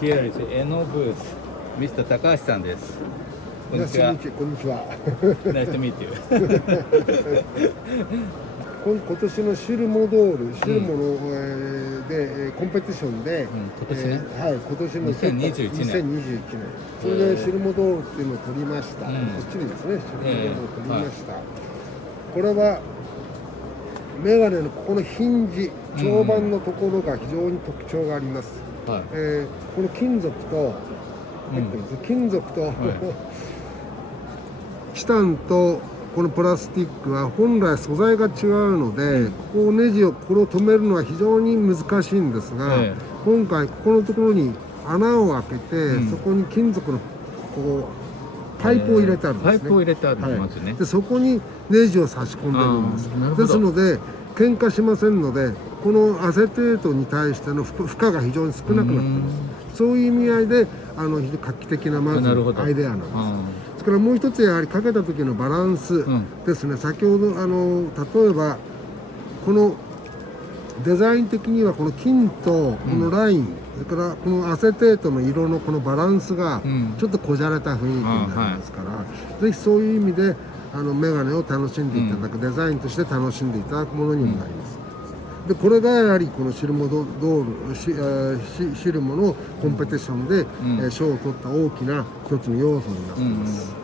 Here is Eno booth. Mr. 高橋さんです。こんにちは。こんにちは。Nice to meet you. 今年のシルモドール、シルモの、でコンペティションで、今年ね、はい、今年の2021年それでシルモドールっていうのを取りました。こっちにですね、シルモドールを取りました。これはメガネのここのヒンジ、長板のところが非常に特徴があります。はい、この金属と、金属と、チタンとこのプラスチックは本来素材が違うので、ここをネジをこれを止めるのは非常に難しいんですが、今回ここのところに穴を開けて、そこに金属のこうパイプを入れてあるんですね。パイプを入れてあるんですね。でそこにネジを差し込んでるんです。ですので喧嘩しませんので、このアセテートに対しての負荷が非常に少なくなっています。そういう意味合いで画期的なまずアイデアなんです。それからもう一つやはりかけた時のバランスですね。先ほど例えばこのデザイン的にはこの金とこのライン、それからこのアセテートの色のこのバランスがちょっとこじゃれた雰囲気になりますから、ぜひそういう意味でメガネを楽しんでいただく、デザインとして楽しんでいただくものにもなります。でこれがやはりこのシルモドール、シルモのコンペティションで賞を取った大きな一つの要素になっています。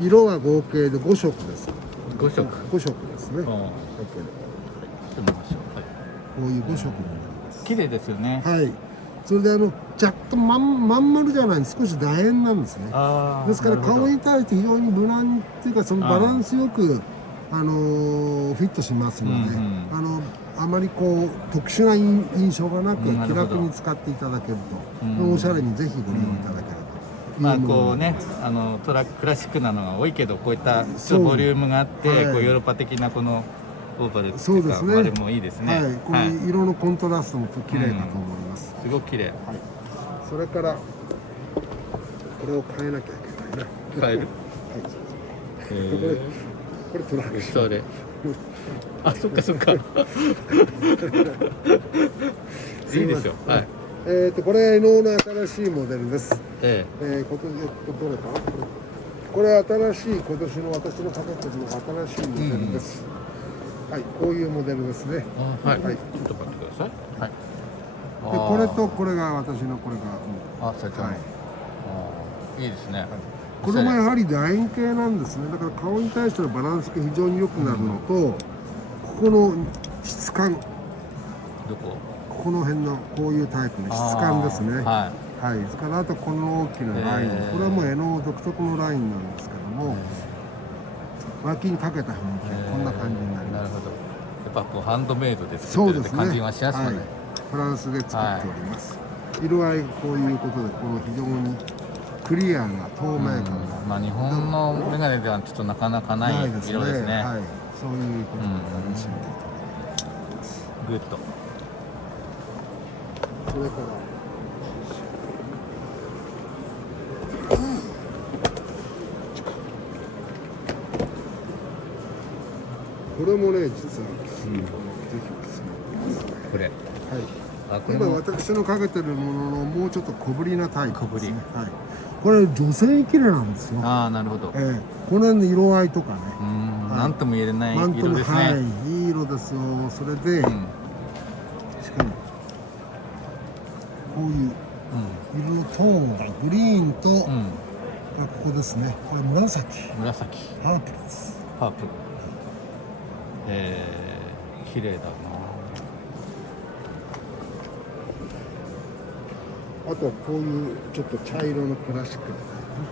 色は合計で5色です。5色ですね。こういう5色になります。綺麗ですよね。はい。それで若干まん丸じゃない、少し楕円なんですね。ですから顔に対して非常に無難っていうか、そのバランスよくフィットしますので、あまりこう特殊な印象がなく気楽に使っていただけると、おしゃれにぜひご利用いただければ。まあこうね、クラシックなのが多いけど、こういったボリュームがあって、こうヨーロッパ的なこのオーバルっていうか、あれもいいですね。この色のコントラストも綺麗だと思います。すごく綺麗。それからこれを変えなきゃいけないな。変える？これトラックション。それ。あ、そっかそっか。いいですよ。はい。これの新しいモデルです。どれかこれ新しい今年の私のかけてるの新しいモデルです。はい、こういうモデルですね。はい。ちょっと待ってください。はい。でこれとこれが私のこれが。あ、社長。いいですね。これもやはり楕円形なんですね。だから顔に対してのバランスが非常に良くなるのと、ここの質感。どこ？この辺のこういうタイプの質感ですね。はい。それからあとこの大きなライン、これはもう絵の独特のラインなんですけども、脇にかけた雰囲気こんな感じになります。なるほど。やっぱこうハンドメイドで作ってるって感じがしますよね。フランスで作っております。色合いこういうことで、この非常にクリアな透明感が、まあ日本のメガネではちょっとなかなかない色ですね。はい。そういうことで楽しんでいただきます。グッド。それからこれもね、実はこれ、今私のかけてるもののもうちょっと小ぶりなタイプですね。これ女性に綺麗なんですよ。ああ、なるほど。この辺の色合いとかね、なんとも言えない色ですね。いい色ですよ。それでしかもこういう色のトーンがグリーンと、ここですね。これ紫。パープルです。パープル。綺麗だな。あとこういうちょっと茶色のクラシックなタイプ、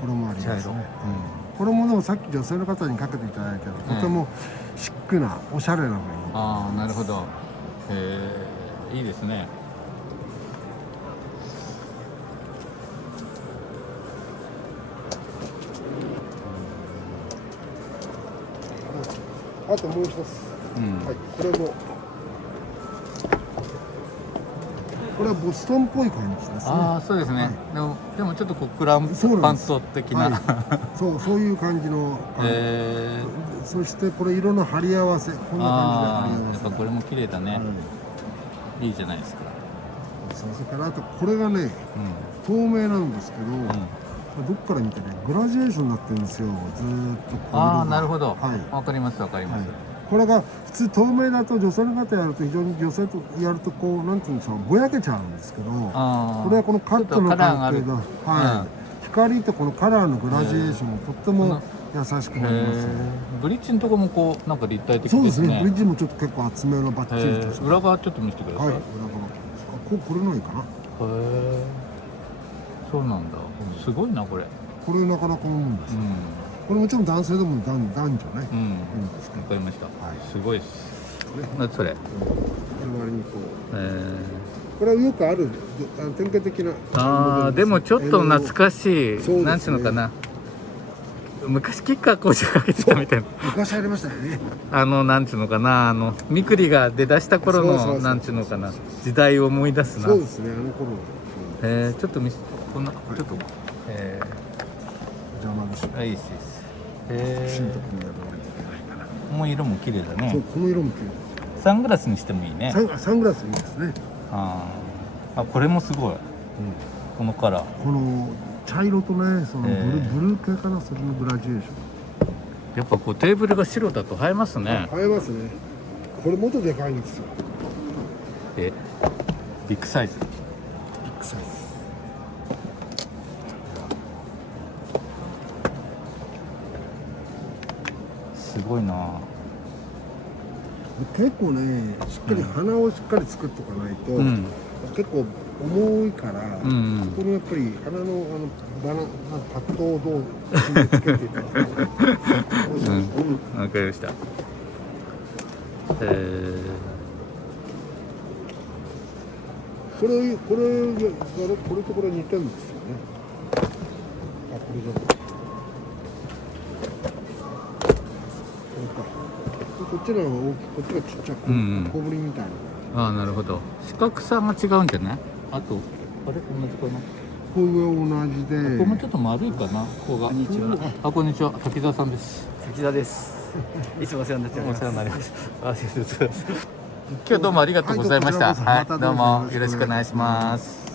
これもありますね。これもでもさっき女性の方にかけていただいたとてもシックなおしゃれな雰囲気。ああ、なるほど。いいですね。あともう一つ、これもこれはボストンっぽい感じですね。ああ、そうですね。でもちょっとこうクランパント的な、そういう感じの。そしてこれ色の貼り合わせ、こんな感じで貼り合わせ。やっぱこれも綺麗だね。いいじゃないですか。それからあとこれがね透明なんですけど、どっから見てねグラジュエーションになってるんですよ。ずーっとこうああ、なるほど。はい、わかります、わかります。これが普通透明だと女性の方やると非常に女性とやるとこうなんていうんですかぼやけちゃうんですけど、これはこのカットの関係が、はい、光とこのカラーのグラジュエーションもとっても優しくなりますね。ブリッジのとこもこうなんか立体的ですね。そうですね。ブリッジもちょっと結構厚めのバッチリとした。裏側ちょっと見せてください。はい、裏側。これのいいかな。へえ。そうなんだ。すごいなこれ。これなかなか思うんですよ。これもちろん男性でも男女ね。わかりました。すごいです。何それ。割にこう。これはよくある典型的な。ああ、でもちょっと懐かしい。なんつうのかな。昔キッカー工事かけてたみたいな。昔ありましたね。なんつうのかな、みくりが出だした頃のなんつうのかな、時代を思い出すな。そうですね、頃。ちょっとこんな、ちょっと邪魔でしょ。いいです。もう色も綺麗だね。そう、この色も綺麗。サングラスにしてもいいね。サングラスいいですね。これもすごい。このカラー。この茶色とね、そのブルー系かな、それのグラジュエーション。やっぱこうテーブルが白だと映えますね。映えますね。これもっとでかいんですよ。ビッグサイズ。ビッグサイズ。すごいな。結構ね、しっかり鼻をしっかり作っとかないと、結構重いから、このやっぱり鼻のパッドをどうつけていただくか。わかりました。これとこれ似てるんですよね。これじゃない。こっちの方が大きい、こっちがちっちゃく、小ぶりみたいな。なるほど。四角さが違うんじゃない？あと、同じかな。こう上同じで。ここもちょっと丸いかな。ここが。こんにちは。こんにちは。滝沢さんです。滝沢です。いつもお世話になっております。お世話になります。今日どうもありがとうございました。はい、どうもよろしくお願いします。